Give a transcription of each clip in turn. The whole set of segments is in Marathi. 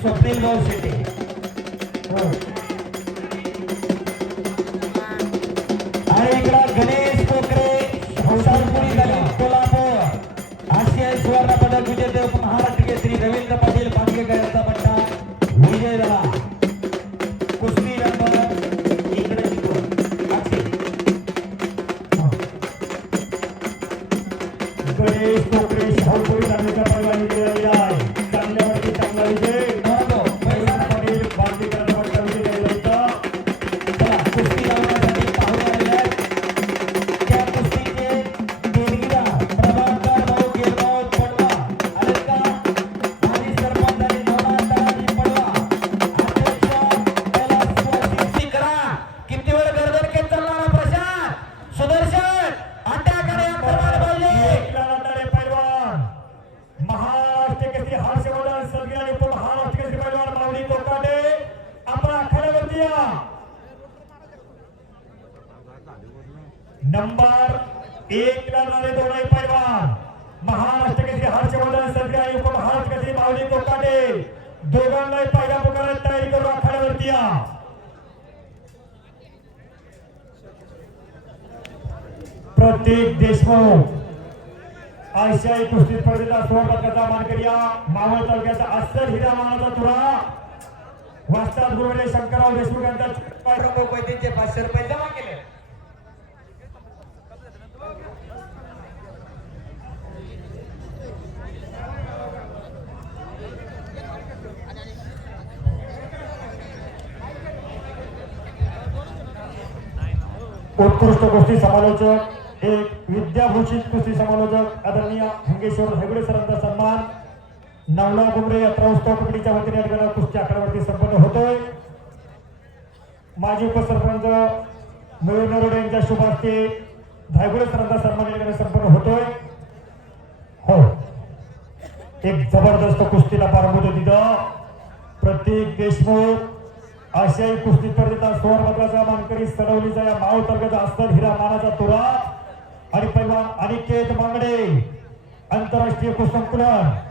स्वप्नील भाऊ शेटे गणेश कोकरे शाहूपुरी तालुका परिवार विजय आहे चांगल्यावरती चांगला विजय द्या. नंबर एक लढणारे दोन्ही पैलवान महाराष्ट्र केसरी हर्षवर्धन सगळे आणि उपमहाराष्ट्र केसरी माऊली कोकाटे. दोघांनाही पहिल्या पुकारात तयारी करू आखाड्यावरती या. प्रत्येक देशमुख आशियाई कुस्ती स्पर्धेचा सुवर्ण पदकाचा मानकरी या मावळ तालुक्याचा अस्सल हिरा मानाचा तुरा. वास्ताद गुरुवेले शंकरराव देशमुख यांचा पैसे पाचशे रुपये जमा केले. उत्कृष्ट गोष्टी समालोचक एक विद्याभूषित कुस्ती समालोचक आदरणीय हंगेश्वर हेगडे सरांचा सन्मान. नवला गुमरे यात्रा उत्सव कमिटीच्या वतीने ठिकाणी कुस्ती आखाड्यावरती संपन्न होतोय. माजी उपसरपंच मयूर नरोडे यांच्या शुभ हस्ते धायगुडे सरांचा सन्मान या ठिकाणी संपन्न होतोय. हो. एक जबरदस्त कुस्तीला प्रारंभ होतो तिथं. प्रत्येक देशमुख आशियाई कुस्ती स्पर्धेचा सुवर्ण पदकाचा मानकरी सडवलीचा या माऊ तालुक्याचा अस्तर हिरा मानाचा तुरा. आणि पैलवान अनिकेत मांगडे आंतरराष्ट्रीय कुसंकुलन संकुलन.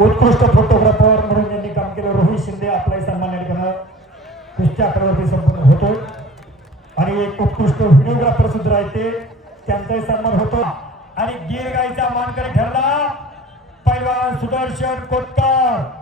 उत्कृष्ट फोटोग्राफर म्हणून यांनी काम केलं. रोहित शिंदे आपलाही सन्मान या ठिकाणी कुस्ती आकड्यावरती संपन्न होतो. आणि एक उत्कृष्ट व्हिडिओग्राफर सुद्धा आहे ते. त्यांचाही सन्मान होतो. आणि गिर गायचा मानकरी ठरला. पैलवान सुदर्शन कोटकर.